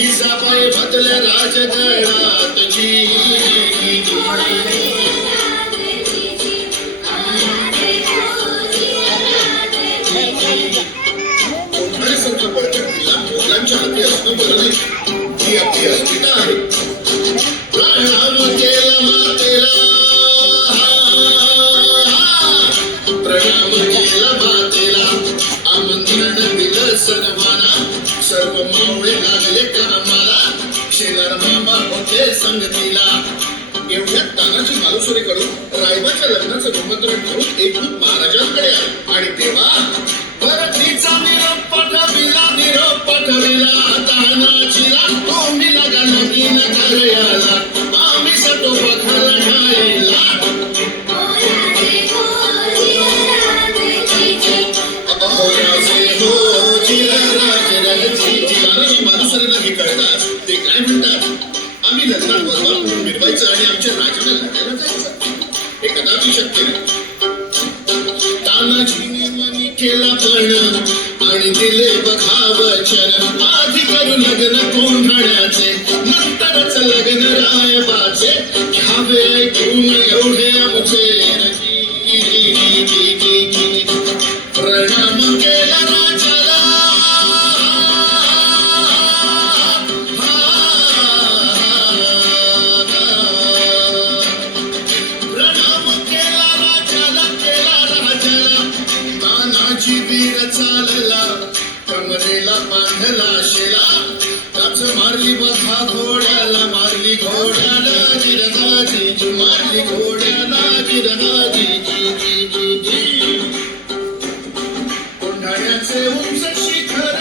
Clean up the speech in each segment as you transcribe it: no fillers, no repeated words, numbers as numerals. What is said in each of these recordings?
जिजाबाई बदल्या राजगडात मुलांच्या हाती असणं बरं नाही ही आपली अस्मिता आहे. प्रणाम केला मातेला, प्रणाम केला मातेला, आमंत्रण दिलं सर्वांना, सर्व मावळे लागले कामाला, शेलार मामा होते संगतीला. एवढ्यात तानाजी मालुसरेकडून रायबाच्या लग्नाचं निमंत्रण करून एकूण महाराजांकडे आले आणि तेव्हा परतीचा निरोप पठविला तानाजीला, तुम्ही लगा लगीन करायला, आम्ही सतो बघायला ठायला. तानाजी मालुसरेला हे कळतात ते काय म्हणतात, आम्ही लग्नात बसवा म्हणून मिरवायचं आणि आमच्या राजाला लढायला जायचं, हे कदापि शक्य नाही. तानाजीने मनी केला पण आणि दिले बघा वचन, आधी करू लग्न कोंढाण्याचे, नंतरच लग्न रायबाचे, घ्यावे ऐकून एवढे आमचे. प्रणाम केला राजाला, वीर चालला, कमरेला बांधला शेला, काच मारली बघा घोड्याला, मारली घोड्याला गिरगाजी, मारली घोड्याला गिरगाजी. कोंढाण्याचे उंच शिखर,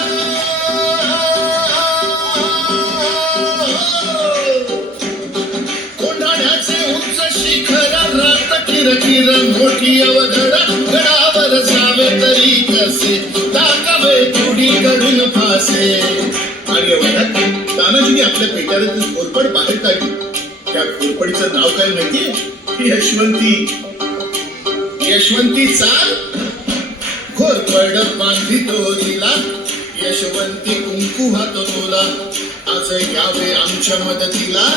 कोंढाण्याचे उंच शिखर, रात किरकिर मोठी अवघड, गडावर जावे तरी कसे, टाकावे तुडीकडून फासे. आणि एवढ्यात तानाजीने आपल्या पेटाऱ्यातून घोरपड बाहेर काढली. त्या घोरपडीचं नाव काय माहितीये? यशवंती. यशवंती चाल घोरपड बांधली तोरीला, यशवंती कुंकू हातो तोला, आज यावे आमच्या मदतीला,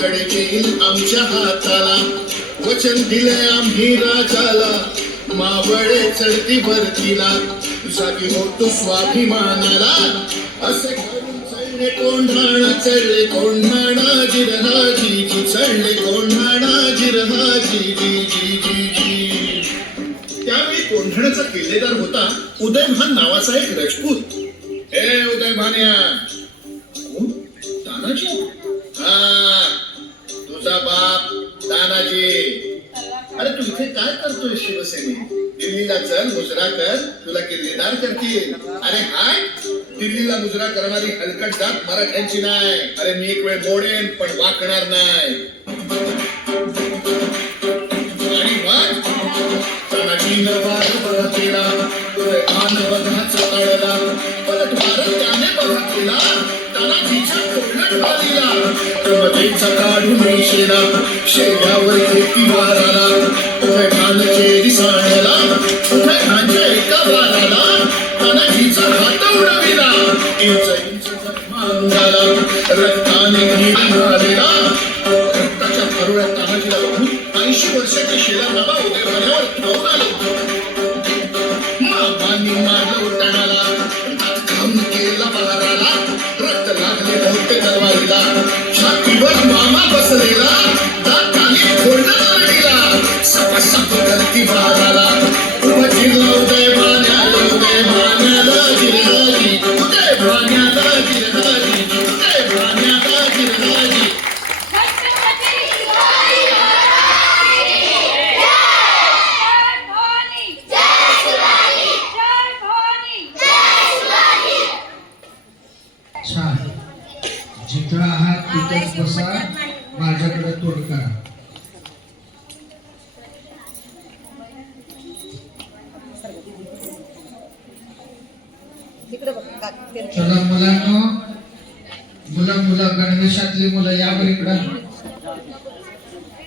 गडे घेईल आमच्या हाताला, वचन दिले आम्ही राजाला, मावळे चढती भरतीला, जागी होतो स्वाभिमानाला, असे करून चढले कोंढाणा, चढले कोंढाणा गिरहाजी, चढले कोंढाणा गिरहाजी. त्यावेळी कोंढाण्याचा किल्लेदार होता उदयभान नावाचा एक राजपूत. हे उदयभान्या, तानाजी? हा, तुझा बाप तानाजी. अरे तू इथे काय करतोय शिवसेनेत? दिल्लीला चल, मुजरा कर, तुला किल्लेदार करतील. अरे हाय, दिल्लीला मुजरा करणारी हलकट जात मराठ्यांची नाही. अरे मी एक वेळ मोडेन पण वाकणार नाही. आणि मग तानाजीनं वार बघा केला, कान बघा चळला, परत भारत त्याने बघा केला, तानाजीच्या कोकणात वालीला, प्रमतेचा काढून शेला, शेल्यावर खेती वाराला, उभे खानचे दिसाळला, उभे खानचे एका वाराला, तानाजीचा हात उडविला, इंच इंच जखमा अंगाला, रक्ताने घीर झालेला. रक्ताच्या करुळ्यात तानाजीला बघून 80 वर्षाच्या शेला बाबा उदयभान्यावर धावून आले. मामांनी मारलं उठाणाला, घाम केला बहाराला, रक्त लागले मोठे तलवारीला, छातीवर मामा बसलेला, दाताली फोडला लढीला, सपासप गलती बाराला, उभं जिरलं उदयभान्याला, उदयभान्याला गिरहाजी, उदयभान्याला गिरहाजी, उदयभान्याला गिरहाजी. छान. जिथं आहात तिथंच बसा, माझ्याकडे तोड करा. चला मुलांनो, मुलं गणवेशातली मुलं यावर इकडं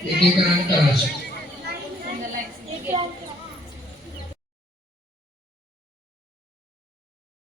एकीकरण करा.